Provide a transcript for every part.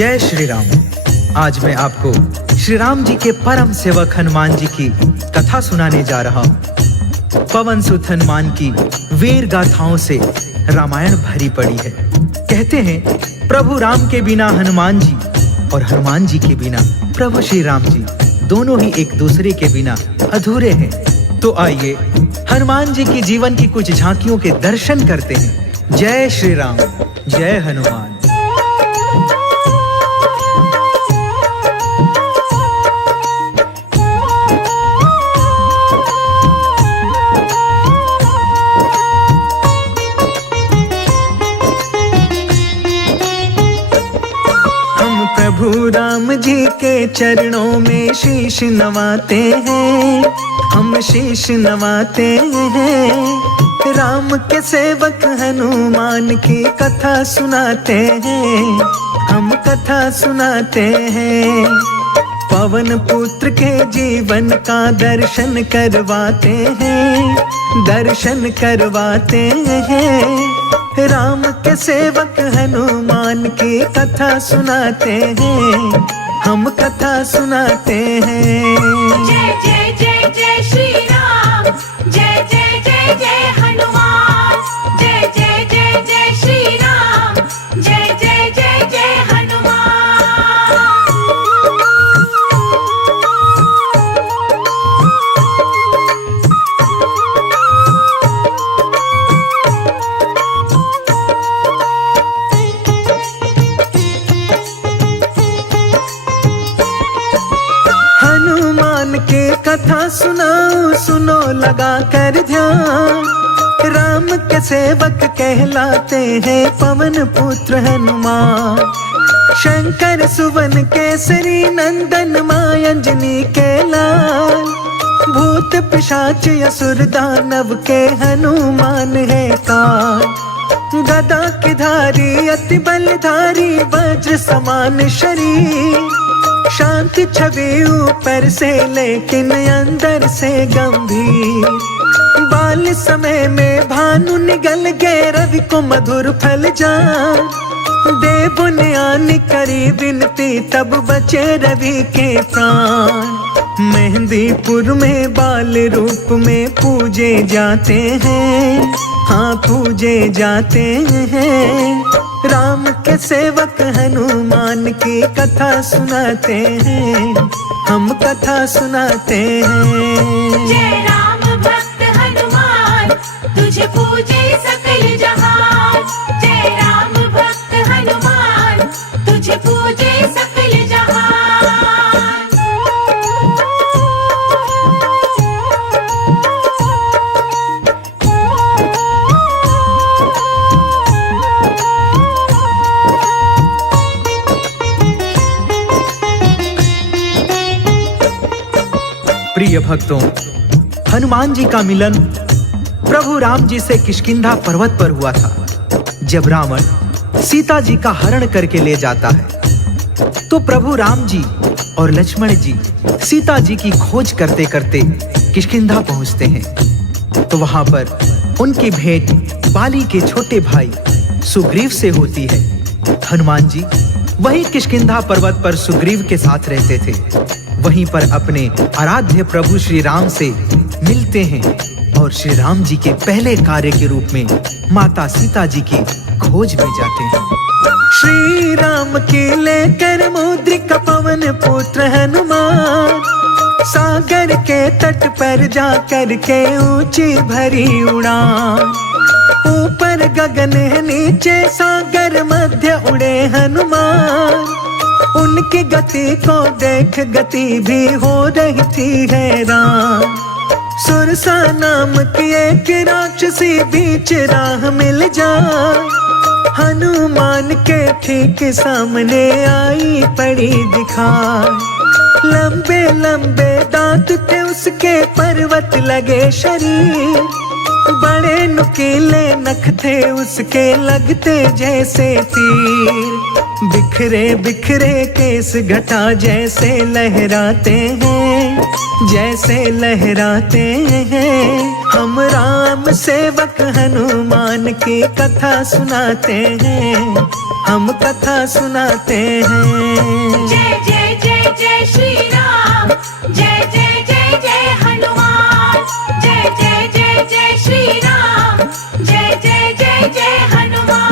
जय श्री राम। आज मैं आपको श्री राम जी के परम सेवक हनुमान जी की कथा सुनाने जा रहा हूँ। पवन सुत हनुमान की वीर गाथाओं से रामायण भरी पड़ी है। कहते हैं प्रभु राम के बिना हनुमान जी और हनुमान जी के बिना प्रभु श्री राम जी दोनों ही एक दूसरे के बिना अधूरे हैं। तो आइए हनुमान जी की जीवन की कुछ झांकियों के दर्शन करते हैं। जय श्री राम, जय हनुमान। प्रभु राम जी के चरणों में शीश नवाते हैं, हम शीश नवाते हैं। राम के सेवक हनुमान की कथा सुनाते हैं, हम कथा सुनाते हैं। पवन पुत्र के जीवन का दर्शन करवाते हैं, दर्शन करवाते हैं। राम के सेवक हनुमान की कथा सुनाते हैं, हम कथा सुनाते हैं। जय जय जय जय श्री राम, जय जय जय जय हनुमान। जय जय जय जय श्री राम, जय जय जय जय हनुमान। कथा सुनाओ सुनो लगा कर ध्यान। राम के सेवक कहलाते हैं पवन पुत्र हनुमान। शंकर सुवन केसरी नंदन मां अंजनी के लाल। भूत पिशाच असुर दानव के हनुमान है काल। गदा की धारी अति बलधारी वज्र समान शरीर। शांति छवि ऊपर से लेकिन अंदर से गंभीर। बाल समय में भानु निगल गए रवि को मधुर फल जान। देव ने आनी करी विनती तब बचे रवि के प्राण। मेहंदीपुर में बाल रूप में पूजे जाते हैं, हाँ पूजे जाते हैं। राम के सेवक हनुमान की कथा सुनाते हैं, हम कथा सुनाते हैं। जय राम भक्त हनुमान, तुझे पूजे सकल जहान। जय राम भक्त हनुमान, तुझे पूजे सकल जहान। प्रिय भक्तों, हनुमान जी का मिलन प्रभु राम जी से किष्किंधा पर्वत पर हुआ था। जब रावण सीता जी का हरण करके ले जाता है तो प्रभु राम जी और लक्ष्मण जी सीता जी की खोज करते करते किष्किंधा पहुंचते हैं। तो वहां पर उनकी भेंट बाली के छोटे भाई सुग्रीव से होती है। हनुमान जी वहीं किष्किंधा पर्वत पर सुग्रीव के साथ रहते थे। वहीं पर अपने आराध्य प्रभु श्री राम से मिलते हैं और श्री राम जी के पहले कार्य के रूप में माता सीता जी की खोज में जाते हैं। श्री राम की लेकर मुद्रिका पवन पुत्र हनुमान। सागर के तट पर जा कर के ऊंची भरी उड़ान। ऊपर गगन है नीचे सागर मध्य उड़े हनुमान। उनकी गति को देख गति भी हो रही थी हैरान। सुरसा नाम की एक राक्षसी बीच राह मिल जाए। हनुमान के ठीक सामने आई पड़ी दिखाई। लंबे लंबे दांत थे उसके पर्वत लगे शरीर। बड़े नुकीले नख थे उसके लगते जैसे तीर। बिखरे बिखरे केस घटा जैसे लहराते हैं, जैसे लहराते हैं। हम राम सेवक हनुमान की कथा सुनाते हैं, हम कथा सुनाते हैं। जय जय जय जय श्री राम, जय जय जय जय हनुमान, जय जय जय जय श्री राम, जय जय जय जय हनुमान।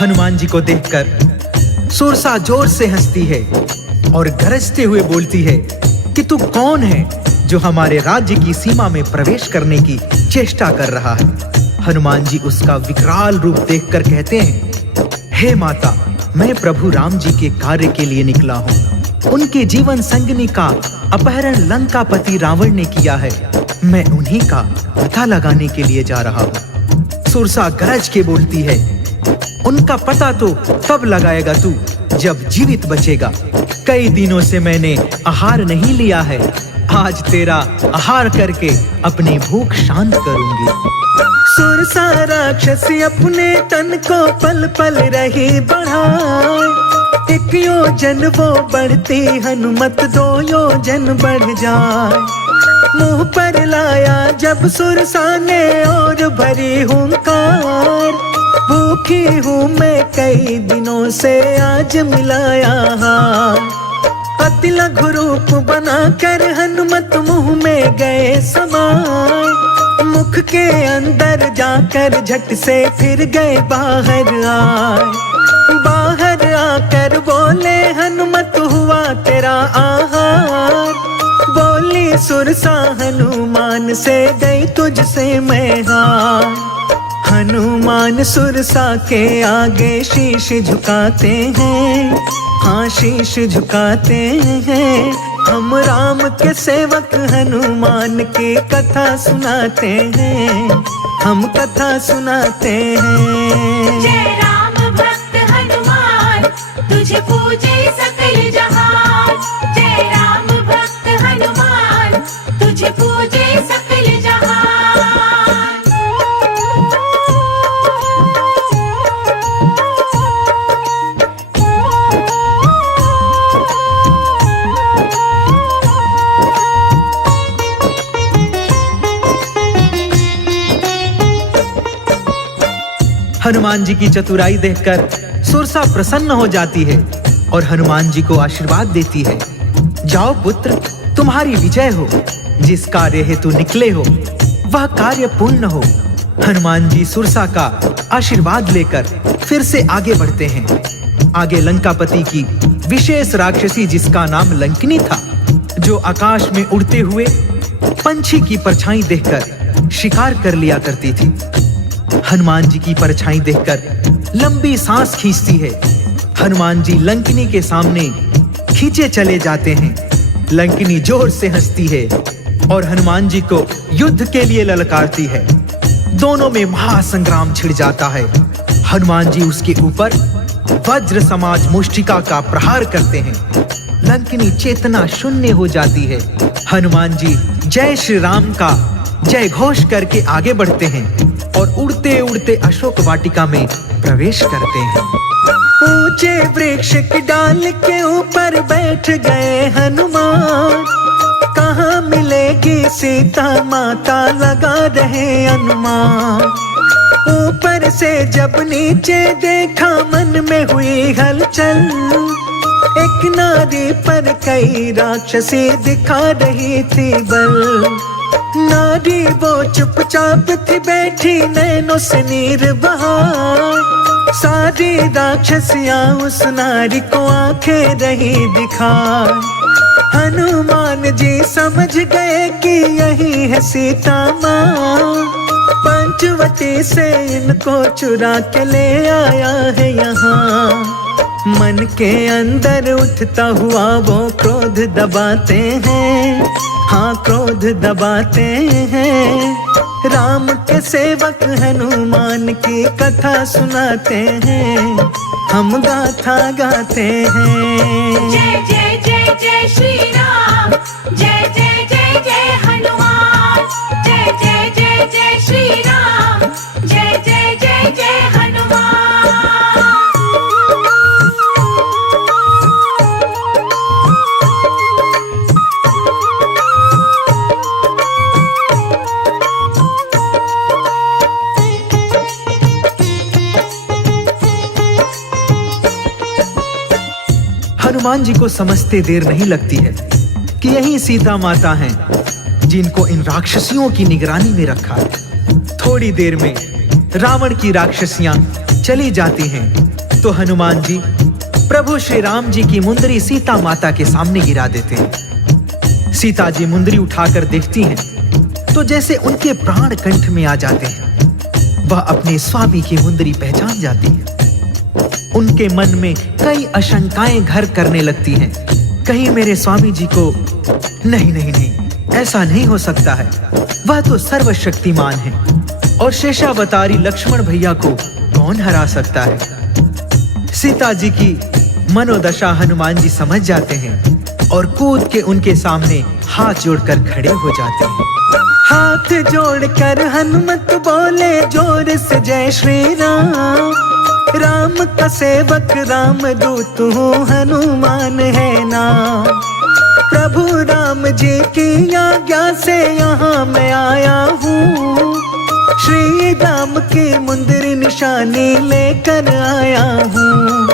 हनुमान जी को देखकर सुरसा जोर से हंसती है और गरजते हुए बोलती है कि तू कौन है जो हमारे राज्य की सीमा में प्रवेश करने की चेष्टा कर रहा है। हनुमान जी उसका विकराल रूप देखकर कहते हैं, हे माता, मैं प्रभु राम जी के कार्य के लिए निकला हूँ। उनके जीवन संगिनी का अपहरण लंकापति रावण ने किया है। मैं उन्हीं का पता लगाने के लिए जा रहा हूँ। सुरसा गरज के बोलती है, उनका पता तो तब लगाएगा तू जब जीवित बचेगा। कई दिनों से मैंने आहार नहीं लिया है, आज तेरा आहार करके अपनी भूख शांत करूंगी। सुरसा राक्षसी अपने तन को पल पल रही बढ़ाए, एक योजन वो बढ़ती हनुमत 2 योजन बढ़ जाए। मुंह पर लाया जब सुरसा ने और भरी हुंकार, भूखी हूँ मैं कई दिनों से आज मिलाया हार। अति लघु रूप बनाकर हनुमत मुंह में गए समाए, मुख के अंदर जाकर झट से फिर गए बाहर आए। बाहर आकर बोले हनुमत हुआ तेरा आहार, बोली सुरसा हनुमान से गई तुझसे मैं हार। हनुमान सुरसा के आगे शीश झुकाते हैं, हाँ शीश झुकाते हैं। हम राम के सेवक हनुमान की कथा सुनाते हैं, हम कथा सुनाते हैं। जय राम भक्त हनुमान, तुझे पूजे सकल जहान। जय राम भक्त हनुमान, तुझे पूजे सकल जहान। हनुमान जी की चतुराई देखकर सुरसा प्रसन्न हो जाती है और हनुमान जी को आशीर्वाद देती है। जाओ पुत्र, तुम्हारी विजय हो। जिस कार्य हेतु निकले हो वह कार्य पूर्ण हो। हनुमान जी सुरसा का आशीर्वाद लेकर फिर से आगे बढ़ते हैं। आगे लंकापति की विशेष राक्षसी जिसका नाम लंकिनी था, जो आकाश में उड़ते हुए पंछी की परछाई देखकर शिकार कर लिया करती थी। हनुमान जी की परछाई देखकर लंबी सांस खींचती है। हनुमान जी लंकिनी के सामने खींचे चले जाते हैं। लंकिनी जोर से हंसती है और हनुमान जी को युद्ध के लिए ललकारती है। दोनों में महासंग्राम छिड़ जाता है। हनुमान जी उसके ऊपर वज्र समाज मुष्टिका का प्रहार करते हैं। लंकिनी चेतना शून्य हो जाती है। हनुमान जी जय श्री राम का जय घोष करके आगे बढ़ते हैं और उड़ते उड़ते अशोक वाटिका में प्रवेश करते हैं। ऊंचे वृक्ष की डाल के ऊपर बैठ गए हनुमान, कहाँ मिलेगी सीता माता लगा रहे अनुमान। ऊपर से जब नीचे देखा मन में हुई हलचल, एक नारी पर कई राक्षसी दिखा रही थी बल। नारी वो चुपचाप थी बैठी नैनों से नीर बहा, सारी राक्षसियां उस नारी को आंखें रही दिखा। हनुमान जी समझ गए कि यही है सीता माँ, पंचवटी से इनको चुरा के ले आया है यहाँ। मन के अंदर उठता हुआ वो क्रोध दबाते हैं, हाँ क्रोध दबाते हैं। राम के सेवक हनुमान की कथा सुनाते हैं, हम गाथा गाते हैं। जय जय जय जय श्री राम, जय जय जय जय हनुमान, जय जय जय जय श्री राम, जय जय जय जय हनुमान जी को समझते देर नहीं लगती है कि यही सीता माता हैं जिनको इन राक्षसियों की निगरानी में रखा है। थोड़ी देर में रावण की राक्षसियां चली जाती हैं तो हनुमान जी प्रभु श्री राम जी की मुंदरी सीता माता के सामने गिरा देते हैं। सीता जी मुंदरी उठाकर देखती हैं तो जैसे उनके प्राण कंठ में आ जाते हैं। वह अपने स्वामी की मुंदरी पहचान जाती है। उनके मन में कई आशंकाएं घर करने लगती हैं। कहीं मेरे स्वामी जी को नहीं नहीं नहीं, ऐसा नहीं हो सकता है। वह तो सर्वशक्तिमान है और शेषावतारी लक्ष्मण भैया को कौन हरा सकता है। सीता जी की मनोदशा हनुमान जी समझ जाते हैं और कूद के उनके सामने हाथ जोड़कर खड़े हो जाते हैं। हाथ जोड़कर हनुमत बोले जोर से जय श्री राम। राम का सेवक राम दूत हूँ, हनुमान है नाम। प्रभु राम जी की आज्ञा से यहाँ मैं आया हूँ। श्री राम की मुंदरी निशानी लेकर आया हूँ।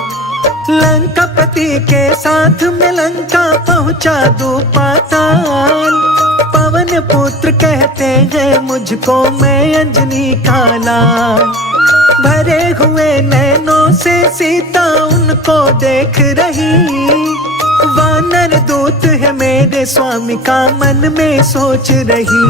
लंकापति के साथ में लंका पहुँचा दूँ पाताल। पवन पुत्र कहते हैं मुझको, मैं अंजनी का लाल। भरे हुए नैनों से सीता उनको देख रही। वानर दूत है मेरे स्वामी का मन में सोच रही।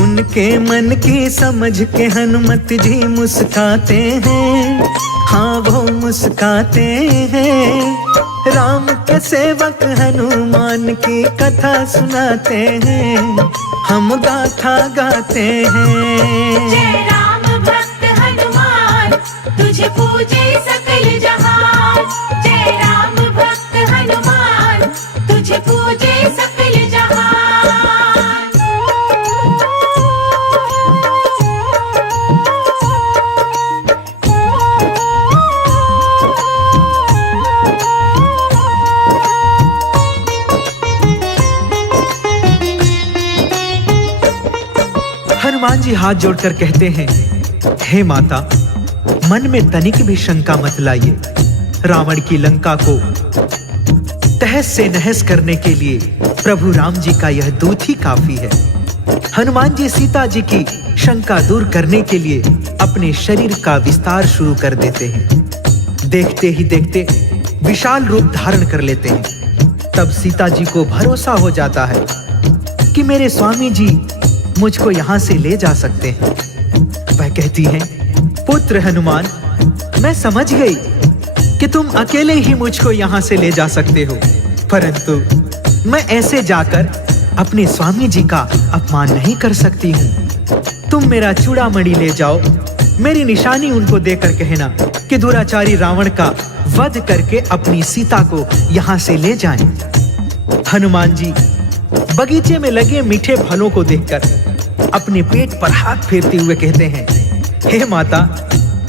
उनके मन की समझ के हनुमत जी मुस्काते हैं। हाँ वो मुस्काते हैं। राम के सेवक हनुमान की कथा सुनाते हैं। हम गाथा गाते हैं। जय राम भक्त हनुमान, तुझे पूजे सकल जहान। जय राम भक्त हनुमान, तुझे पूजे सकल जहान। हनुमान जी हाथ जोड़कर कहते हैं, हे माता, मन में तनिक भी शंका मत लाइए। रावण की लंका को तहस से नहस करने के लिए प्रभु राम जी का यह दूत ही काफी है। हनुमान जी सीता जी की शंका दूर करने के लिए अपने शरीर का विस्तार शुरू कर देते हैं। देखते ही देखते विशाल रूप धारण कर लेते हैं। तब सीता जी को भरोसा हो जाता है कि मेरे स्वामी जी मुझको यहाँ से ले जा सकते हैं। वह कहती हैं, पुत्र हनुमान, मैं समझ गई कि तुम अकेले ही मुझको यहाँ से ले जा सकते हो, परंतु मैं ऐसे जाकर अपने स्वामी जी का अपमान नहीं कर सकती हूँ। तुम मेरा चूड़ामणि ले जाओ, मेरी निशानी उनको देकर कहना कि दुराचारी रावण का वध करके अपनी सीता को यहाँ से ले जाएं। हनुमान जी बगीचे में लगे मीठे फलों को देखकर अपने पेट पर हाथ फेरते हुए कहते हैं, हे माता,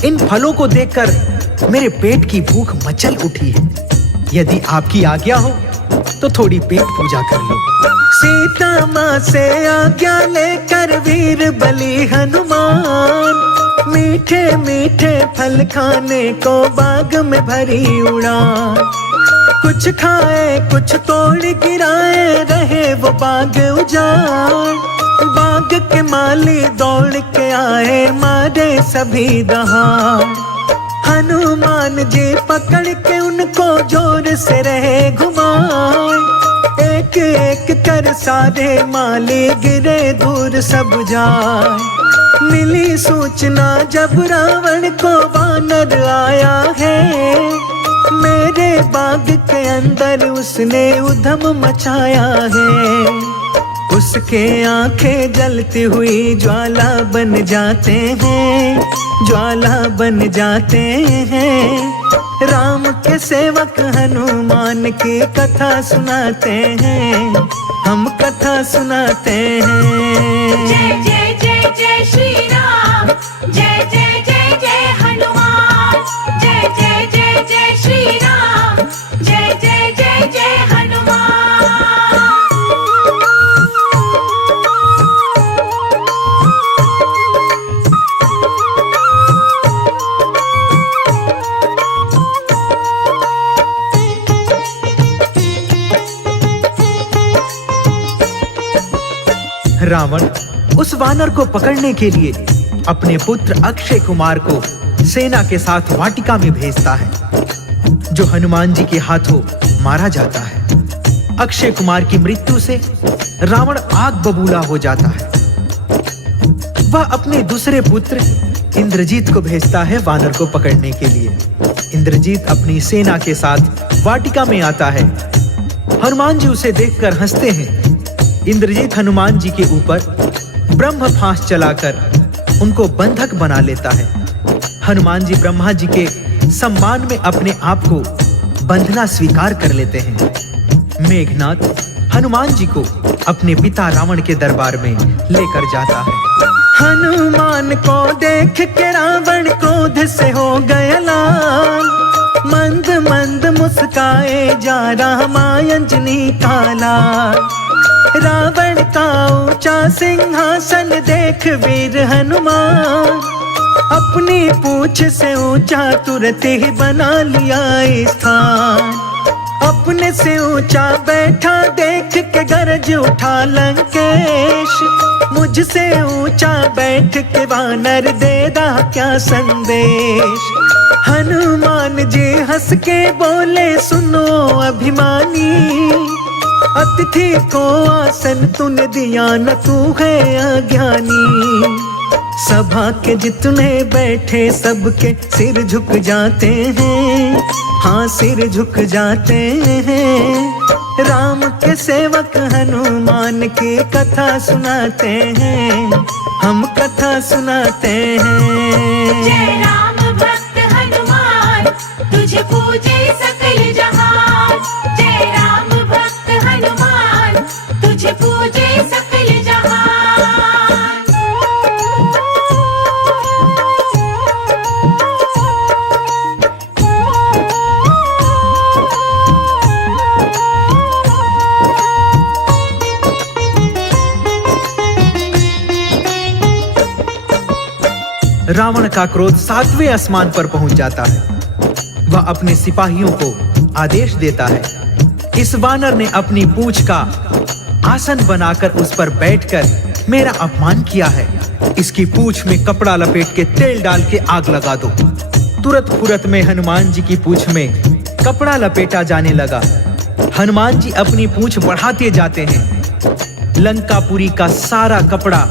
इन फलों को देखकर मेरे पेट की भूख मचल उठी है। यदि आपकी आज्ञा हो तो थोड़ी पेट पूजा कर लो। सीता माँ से आज्ञा लेकर वीर बलि हनुमान मीठे मीठे फल खाने को बाग में भरी उड़ान। कुछ खाए कुछ तोड़ गिराए, रहे वो बाग उजाड़। बाग के माली दौड़ के आए, मारे सभी दहाड़। हनुमान जी पकड़ के उनको जोर से रहे घुमाए। एक एक कर सारे माली गिरे दूर सब जाए। मिली सूचना जब रावण को वानर आया है, मेरे बाग के अंदर उसने उधम मचाया है। उसके आंखें जलती हुई ज्वाला बन जाते हैं, ज्वाला बन जाते हैं। राम के सेवक हनुमान की कथा सुनाते हैं, हम कथा सुनाते हैं। जय जय जय जय श्री राम, जय जय जय जय हनुमान। जय जय जय जय श्री राम, जय जय जय जय हनुमान। रावण उस वानर को पकड़ने के लिए अपने पुत्र अक्षय कुमार को सेना के साथ वाटिका में भेजता है, जो हनुमान जी के हाथों मारा जाता है। अक्षय कुमार की मृत्यु से रावण आग बबूला हो जाता है। वह अपने दूसरे पुत्र इंद्रजीत को भेजता है वानर को पकड़ने के लिए। इंद्रजीत अपनी सेना के साथ वाटिका में आता है। हनुमान जी उसे देखकर हंसते हैं। इंद्रजीत हनुमान जी के ऊपर ब्रह्म फांस चलाकर उनको बंधक बना लेता है। हनुमान जी ब्रह्मा जी के सम्मान में अपने आप को बंधना स्वीकार कर लेते हैं। मेघनाथ हनुमान जी को अपने पिता रावण के दरबार में लेकर जाता है। हनुमान को देख के रावण क्रोध से हो गया लाल। मंद मंद मुस्काए जा रहा अंजनी का लाल। रावण का ऊंचा सिंहासन देख वीर हनुमान, अपनी पूंछ से ऊंचा तुरंत ही बना लिया स्थान। अपने से ऊंचा बैठा देख के गरज उठा लंकेश, मुझसे ऊंचा बैठ के वानर दे दा क्या संदेश। हनुमान जी हंस के बोले सुनो अभिमानी, अतिथि को आसन तूने दिया न तू है अज्ञानी। सभा के जितने बैठे सबके सिर झुक जाते हैं, हाँ सिर झुक जाते हैं। राम के सेवक हनुमान की कथा सुनाते हैं, हम कथा सुनाते हैं। जय राम भक्त हनुमान, तुझे पूजे सकल जहान। जय राम भक्त हनुमान, तुझे पूजे सकल जहान। रावण का क्रोध 7वें आसमान पर पहुंच जाता है। वह अपने सिपाहियों को आदेश देता है, इस वानर ने अपनी पूंछ का आसन बनाकर उस पर बैठकर मेरा अपमान किया है। इसकी पूंछ में कपड़ा लपेट के तेल डाल के आग लगा दो। तुरंत फुरत में हनुमान जी की पूंछ में कपड़ा लपेटा जाने लगा। हनुमान जी अपनी पूंछ बढ़ाते जाते हैं। लंकापुरी का सारा कपड़ा,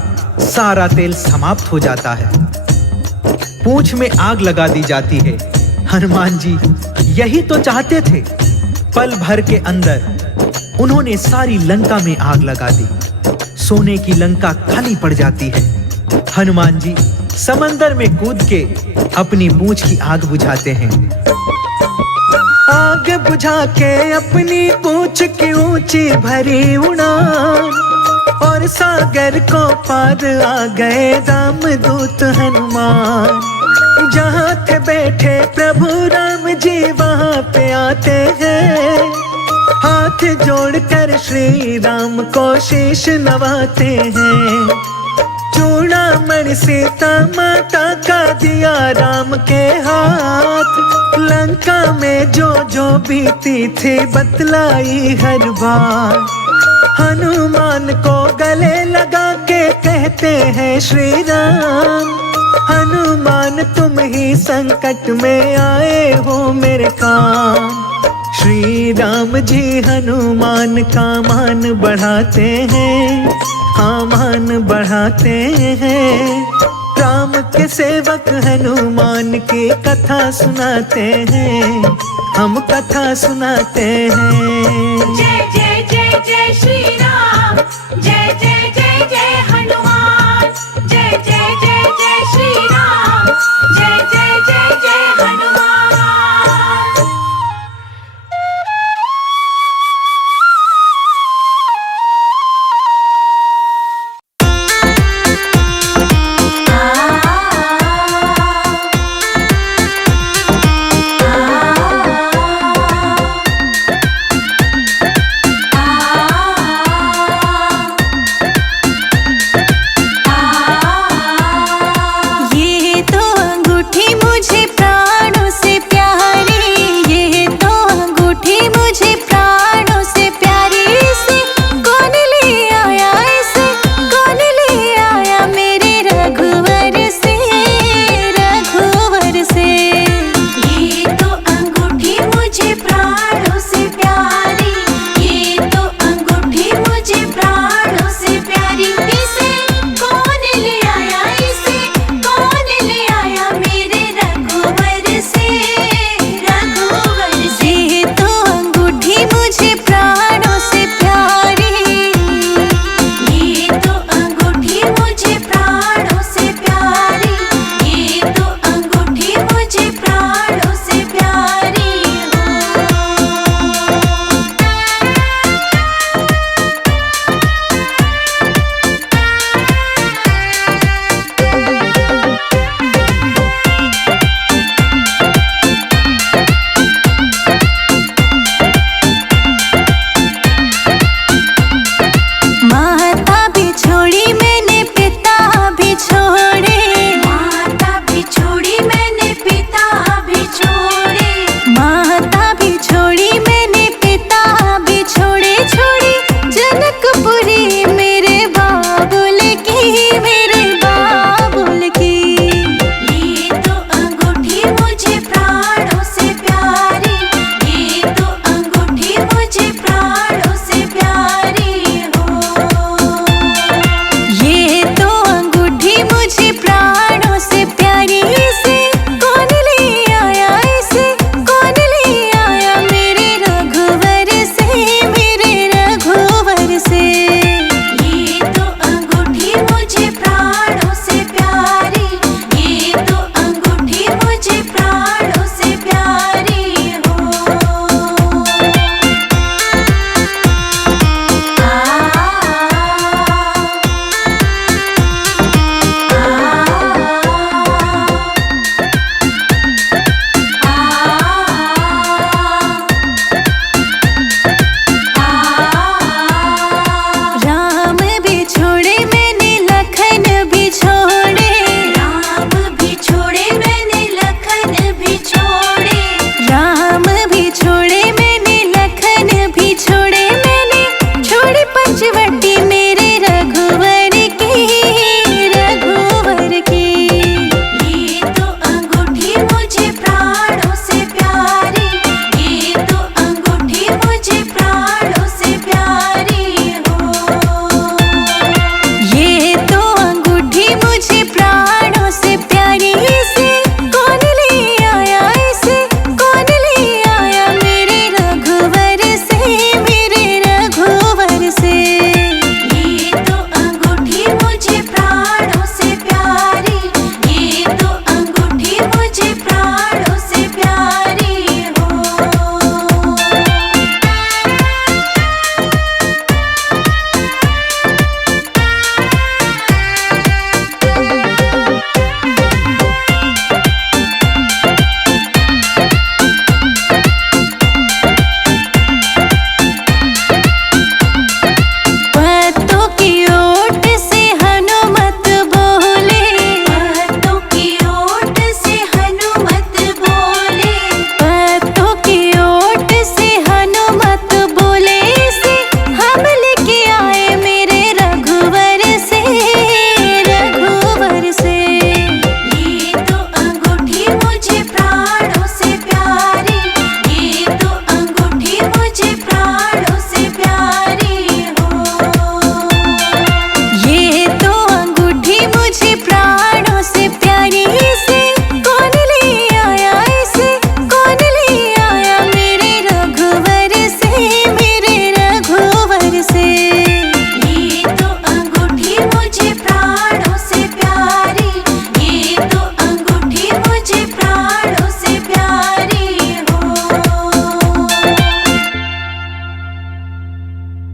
सारा तेल समाप्त हो जाता है। पूंछ में आग लगा दी जाती है। हनुमान जी यही तो चाहते थे। पल भर के अंदर उन्होंने सारी लंका में आग लगा दी। सोने की लंका खाली पड़ जाती है। हनुमान जी समंदर में कूद के अपनी पूंछ की आग बुझाते हैं। आग बुझा के अपनी पूंछ की ऊंची भरी उड़ान, और सागर को पार आ गए रामदूत हनुमान। जहाँ थे बैठे प्रभु राम जी वहाँ पे आते हैं। हाथ जोड़कर श्री राम को शीश नवाते हैं। चूड़ामणि सीता माता का दिया राम के हाथ। लंका में जो जो बीती थी बतलाई हर बात। हनुमान को गले लगा के कहते हैं श्री राम, हनुमान तुम ही संकट में आए हो मेरे काम। श्री राम जी हनुमान का मान बढ़ाते हैं, हाँ मान बढ़ाते हैं। राम के सेवक हनुमान की कथा सुनाते हैं, हम कथा सुनाते हैं। जय जय जय जय श्री राम, जय जय जय जय